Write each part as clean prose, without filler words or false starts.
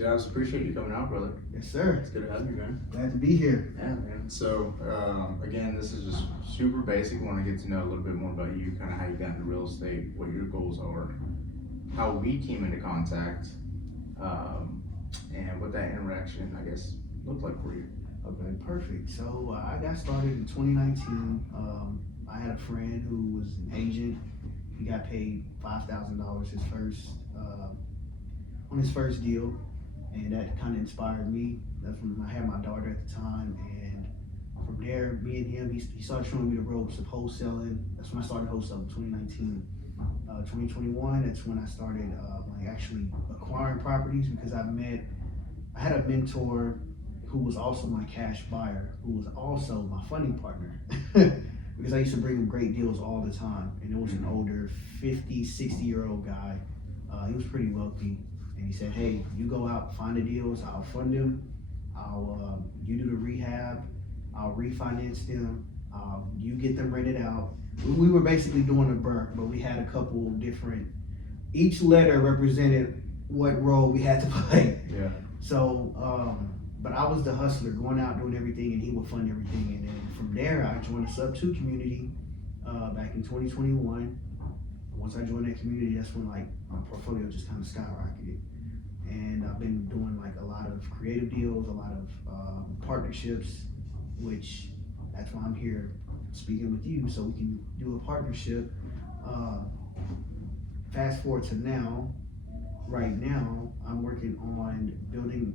Yeah, I just appreciate you coming out, brother. Yes, sir. It's good to have you, man. Glad to be here. Yeah, man. So, again, this is just super basic. I want to get to know a little bit more about you, kind of how you got into real estate, what your goals are, how we came into contact, and what that interaction, I guess, looked like for you. Okay, perfect. So I got started in 2019. I had a friend who was an agent. He got paid $5,000 his first on his first deal, and that kind of inspired me. That's when I had my daughter at the time, and from there, me and him, he started showing me the ropes of wholesaling. That's when I started wholesaling, 2019. 2021, that's when I started like actually acquiring properties, because I had a mentor who was also my cash buyer, who was also my funding partner. Because I used to bring him great deals all the time. And it was an older 50, 60-year-old guy. He was pretty wealthy. And he said, hey, you go out, find the deals, I'll fund them. You do the rehab, I'll refinance them, you get them rented out. We were basically doing a burn, but we had a couple different, each letter represented what role we had to play. Yeah. So, but I was the hustler, going out, doing everything, and he would fund everything. And then from there, I joined the Sub 2 community back in 2021. Once I joined that community, that's when like my portfolio just kind of skyrocketed. And I've been doing like a lot of creative deals, a lot of partnerships, which that's why I'm here speaking with you, so we can do a partnership. Fast forward to now. Right now, I'm working on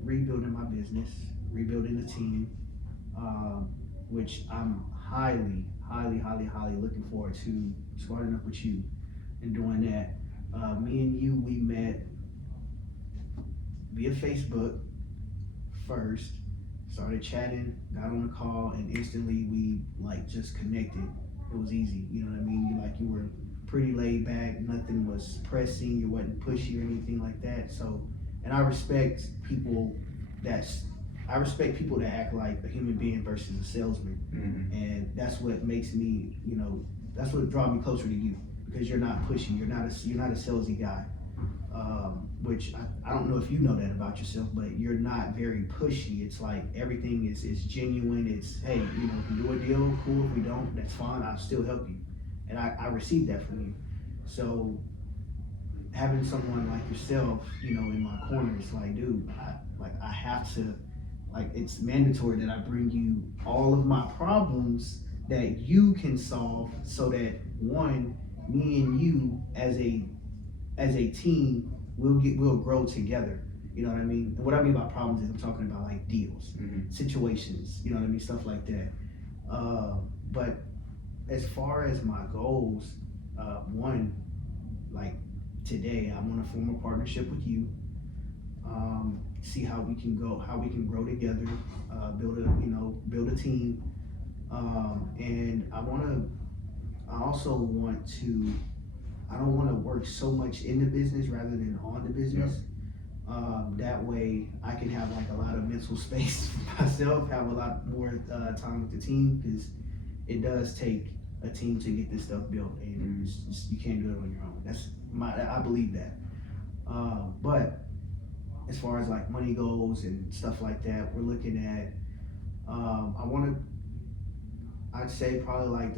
rebuilding my business, rebuilding the team, which I'm highly looking forward to starting up with you and doing that. Me and you, we met via Facebook first, started chatting, got on a call, and instantly we like just connected. It was easy, you know what I mean? You were pretty laid back, nothing was pressing, you wasn't pushy or anything like that. So, and I respect people that act like a human being versus a salesman. Mm-hmm. And that's what makes me, that's what draws me closer to you, because you're not pushy, you're not a salesy guy. Which I don't know if you know that about yourself, but you're not very pushy. It's like everything is genuine. It's, hey, if you do a deal, cool. If we don't, that's fine. I'll still help you. And I received that from you. So having someone like yourself, in my corner, it's like, dude, I have to, it's mandatory that I bring you all of my problems that you can solve, so that one, me and you as a team, we'll grow together. You know what I mean? And what I mean by problems is I'm talking about like deals, situations, you know what I mean? Stuff like that. But as far as my goals, one, like today, I want to form a partnership with you. See how we can grow together, build a team. And I don't want to work so much in the business rather than on the business. Yep. That way I can have like a lot of mental space for myself, have a lot more time with the team, because it does take a team to get this stuff built, and you can't do it on your own. I believe that. But as far as like money goes and stuff like that, we're looking at, I'd say probably like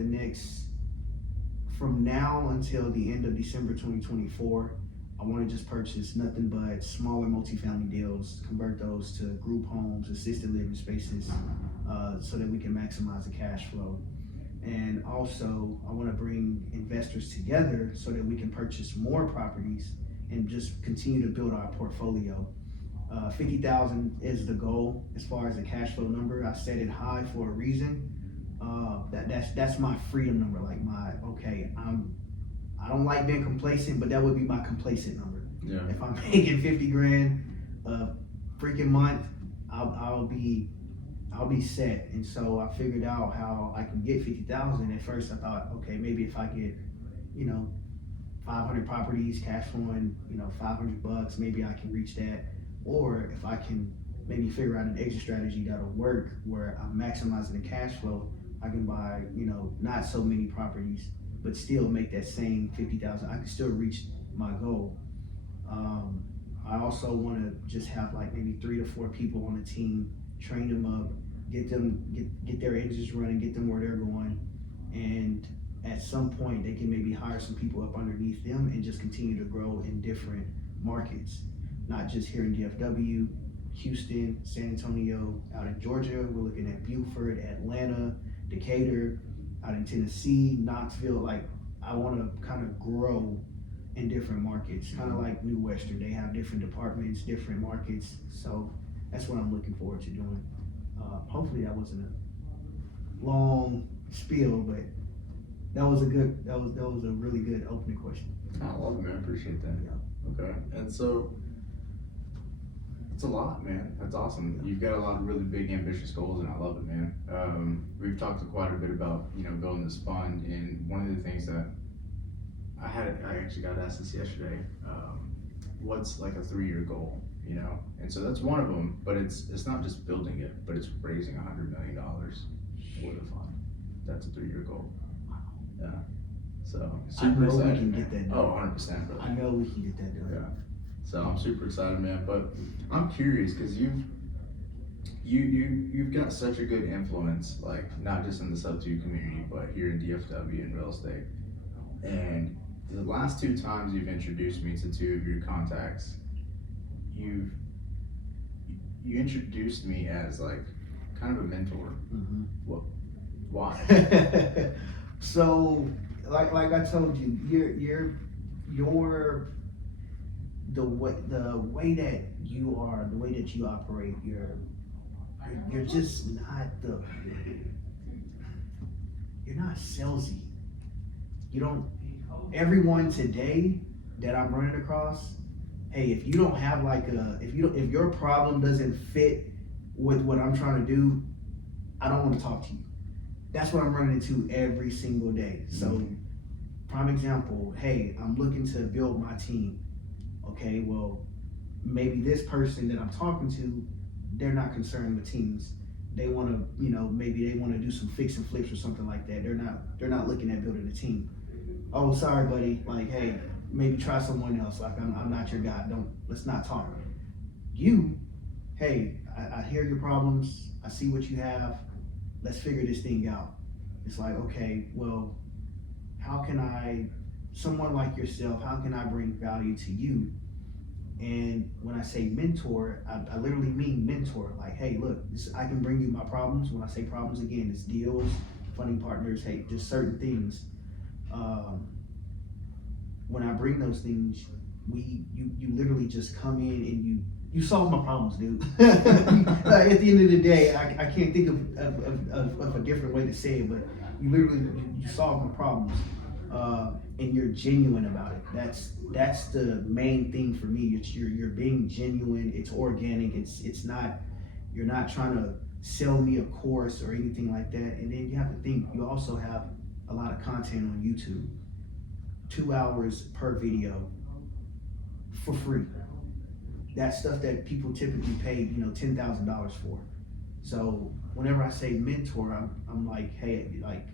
from now until the end of December 2024, I want to just purchase nothing but smaller multifamily deals, convert those to group homes, assisted living spaces, so that we can maximize the cash flow. And also, I want to bring investors together so that we can purchase more properties and just continue to build our portfolio. 50,000 is the goal as far as the cash flow number. I set it high for a reason. That's my freedom number. Like I don't like being complacent, but that would be my complacent number. Yeah. If I'm making 50 grand a freaking month, I'll be set. And so I figured out how I can get 50,000. At first I thought, okay, maybe if I get 500 properties, cash flowing, $500, maybe I can reach that. Or if I can maybe figure out an exit strategy that'll work, where I'm maximizing the cash flow, I can buy, not so many properties, but still make that same 50,000. I can still reach my goal. I also want to just have like maybe 3 to 4 people on the team, train them up, get their engines running, get them where they're going, and at some point they can maybe hire some people up underneath them and just continue to grow in different markets, not just here in DFW, Houston, San Antonio, out in Georgia. We're looking at Beaufort, Atlanta, Decatur, out in Tennessee, Knoxville. Like, I want to kind of grow in different markets, kind of like New Western. They have different departments, different markets. So that's what I'm looking forward to doing. Hopefully that wasn't a long spiel, but that was a really good opening question. I love it, man. I appreciate that. Yeah. Okay. And so it's a lot, man. That's awesome. You've got a lot of really big, ambitious goals, and I love it, man. We've talked quite a bit about, building this fund, and one of the things that I actually got asked this yesterday. What's like a 3-year goal, And so that's one of them, but it's not just building it, but it's raising $100 million for the fund. That's a 3-year goal. Yeah. So super excited. I know we can get that done. Oh, 100%, brother. I know we can get that done. Yeah. So I'm super excited, man. But I'm curious because you've got such a good influence, like not just in the sub-2 community, but here in DFW in real estate. And the last 2 times you've introduced me to 2 of your contacts, you introduced me as like kind of a mentor. Mm-hmm. Well, why? So, like I told you, the way that you are, the way that you operate, you're just not you're not salesy. You don't. Everyone today that I'm running across, hey, if you don't have if your problem doesn't fit with what I'm trying to do, I don't want to talk to you. That's what I'm running into every single day. So, prime example, hey, I'm looking to build my team. Okay, well, maybe this person that I'm talking to, they're not concerned with teams. They want to, maybe they want to do some fix and flips or something like that. They're not looking at building a team. Oh, sorry, buddy. Like, hey, maybe try someone else. Like, I'm not your guy. Let's not talk. You, hey, I hear your problems. I see what you have. Let's figure this thing out. It's like, okay, well, someone like yourself, how can I bring value to you? And when I say mentor, I literally mean mentor. Like, hey, look, I can bring you my problems. When I say problems, again, it's deals, funding partners, hey, just certain things. When I bring those things, you literally just come in and you solve my problems, dude. At the end of the day, I can't think of a different way to say it, but you literally you solve my problems, and you're genuine about it. That's the main thing for me. It's you're being genuine. It's organic. It's not, you're not trying to sell me a course or anything like that. And then you have to think, you also have a lot of content on YouTube, 2 hours per video for free. That's stuff that people typically pay, $10,000 for. So whenever I say mentor, I'm like, hey, like,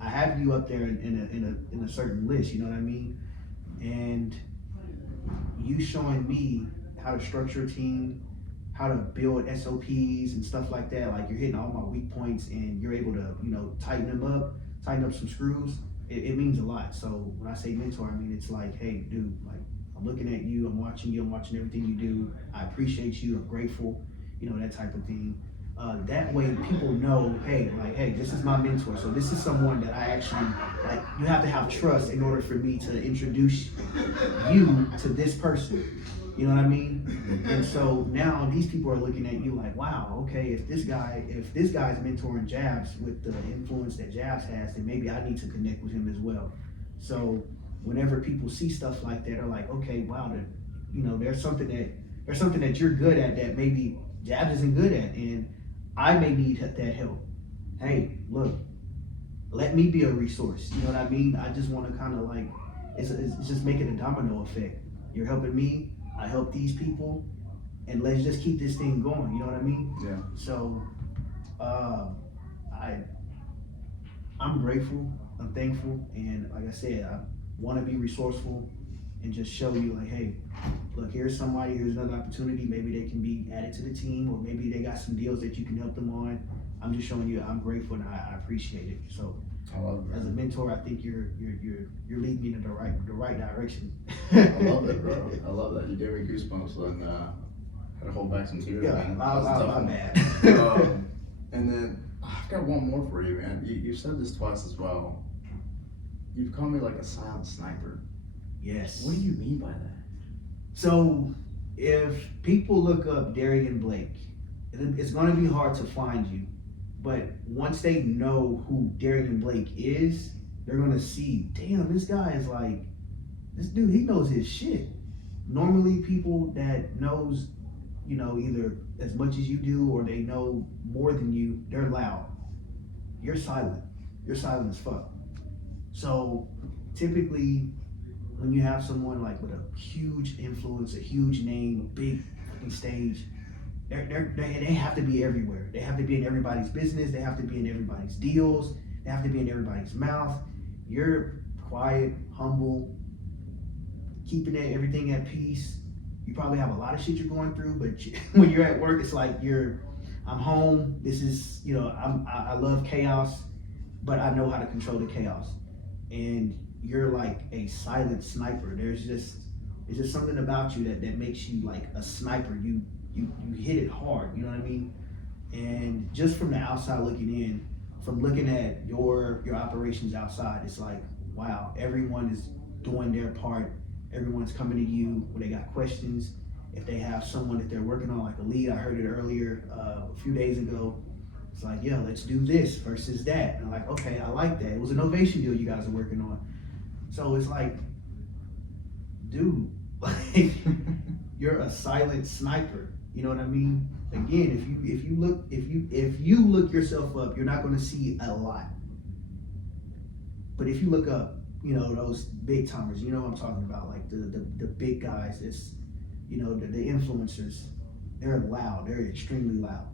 I have you up there in a certain list, you know what I mean? And you showing me how to structure a team, how to build SOPs and stuff like that. Like, you're hitting all my weak points and you're able to, tighten up some screws. It means a lot. So when I say mentor, I mean, it's like, hey, dude, like, I'm looking at you, I'm watching everything you do. I appreciate you, I'm grateful, that type of thing. That way people know, hey, this is my mentor. So this is someone that I actually, like, you have to have trust in order for me to introduce you to this person. You know what I mean? And so now these people are looking at you like, wow, okay, if this guy's mentoring Jabs with the influence that Jabs has, then maybe I need to connect with him as well. So whenever people see stuff like that, they're like, okay, wow, there's something that you're good at that maybe Jabs isn't good at, and I may need that help. Hey, look, let me be a resource. You know what I mean? I just want to kind of like, it's just making a domino effect. You're helping me, I help these people, and let's just keep this thing going. You know what I mean? Yeah. So, I'm grateful, I'm thankful, and like I said, I want to be resourceful, and just show you like, hey, look, here's somebody, here's another opportunity. Maybe they can be added to the team, or maybe they got some deals that you can help them on. I'm just showing you I'm grateful and I appreciate it. So I love it, as a man. mentor, I think you're leading me in the right direction. I love it, bro. I love that. You gave me goosebumps and had to hold back some tears, Yeah, man. my That was a tough one. bad. And then I've got one more for you, man. You said this twice as well. You've called me like a silent sniper. Yes. What do you mean by that? So if people look up Darion Blake, it's going to be hard to find you. But once they know who Darion Blake is, they're going to see, damn, this guy is like, this dude, he knows his shit. Normally people that knows, you know, either as much as you do or they know more than you, they're loud. You're silent. You're silent as fuck. So typically when you have someone like with a huge influence, a huge name, a big fucking stage, they have to be everywhere. They have to be in everybody's business. They have to be in everybody's deals. They have to be in everybody's mouth. You're quiet, humble, keeping everything at peace. You probably have a lot of shit you're going through, but when you're at work, it's like I'm home. This is, you know, I love chaos, but I know how to control the chaos. And you're like a silent sniper. There's just something about you that makes you like a sniper. You hit it hard, you know what I mean? And just from the outside looking in, from looking at your operations outside, it's like, wow, everyone is doing their part. Everyone's coming to you when they got questions. If they have someone that they're working on, like a lead, I heard it earlier a few days ago. It's like, yeah, let's do this versus that. And I'm like, okay, I like that. It was an ovation deal you guys are working on. So it's like, dude, like you're a silent sniper. You know what I mean? Again, if you look yourself up, you're not going to see a lot. But if you look up, you know, those big timers, you know what I'm talking about, like the big guys. It's, you know, the influencers. They're loud. They're extremely loud.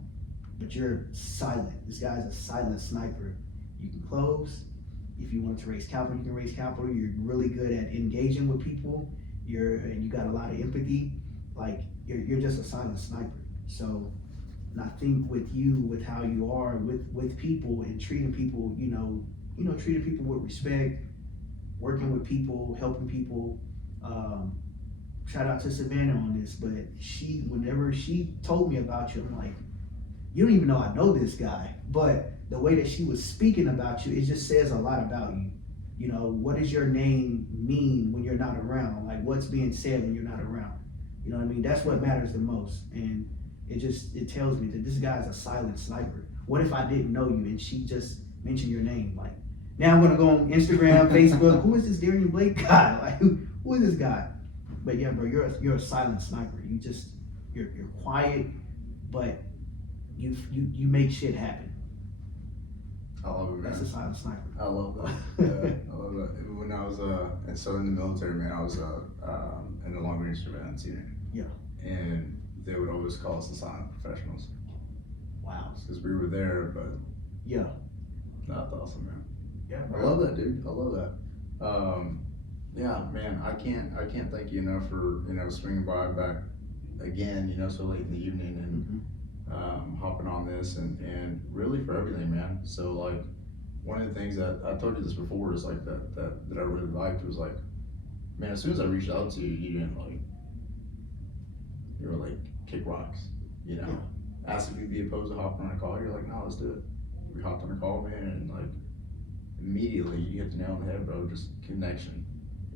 But you're silent. This guy's a silent sniper. You can close. If you want to raise capital, you can raise capital. You're really good at engaging with people. You got a lot of empathy. Like you're just a silent sniper. So, and I think with you, with how you are with people and treating people, you know, treating people with respect, working with people, helping people. Shout out to Savannah on this, but whenever she told me about you, I'm like, you don't even know I know this guy, but the way that she was speaking about you, it just says a lot about you. You know, what does your name mean when you're not around? Like what's being said when you're not around? You know what I mean? That's what matters the most. And it tells me that this guy's a silent sniper. What if I didn't know you and she just mentioned your name? Like, now I'm gonna go on Instagram, Facebook, who is this Darion Blake guy? Like who is this guy? But yeah, bro, you're a silent sniper. You're quiet, but you make shit happen. I love it, man. That's a silent sniper. I love that. Yeah, I love that. When I was in the military, man, I was in the long range surveillance unit. Yeah. And they would always call us the silent professionals. Wow. Because we were there, but yeah, that's awesome, man. Yeah, I bro. love that, dude. I love that. Yeah, man. I can't thank you enough for swinging by back again. So late in the evening and hopping on this and really for everything, man. So like one of the things that I told you this before is like that I really liked was like, man, as soon as I reached out to you, you were like kick rocks, Yeah. Asked if you'd be opposed to hopping on a call. You're like, no, let's do it. We hopped on a call, man, and like immediately you hit the nail on the head, bro. Just connection,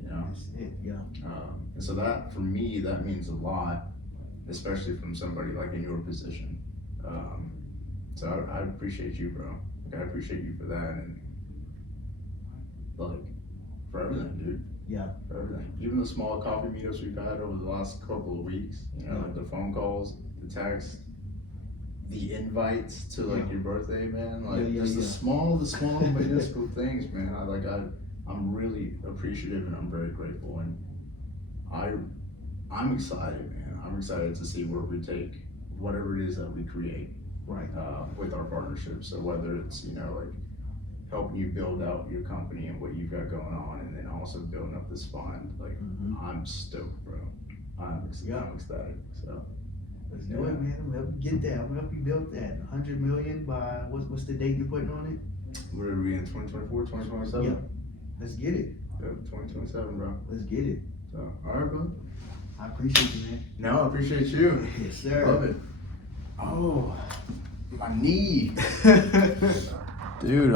That's it. Yeah. And so that for me that means a lot, especially from somebody like in your position. So I appreciate you, bro. Like, I appreciate you for that and like for everything, dude. Yeah. For everything. Even the small coffee meetups we've had over the last couple of weeks, like the phone calls, the texts, the invites to like your birthday, man. Like just the small minuscule things, man. I'm really appreciative and I'm very grateful and I'm excited, man. I'm excited to see where we take whatever it is that we create. Right. With our partnership. So whether it's, like helping you build out your company and what you've got going on, and then also building up this fund. Like, I'm stoked, bro. I'm ecstatic. So let's do it, man. I'm gonna help you get that. I'm gonna help you build that. 100 million by what's the date you're putting on it? where are we in 2024, 2027? Yep. Let's get it. Yep, 2027, bro. Let's get it. So, all right, bro. I appreciate you, man. No, I appreciate you. Yes, sir. Love it. Oh, my knee. Dude,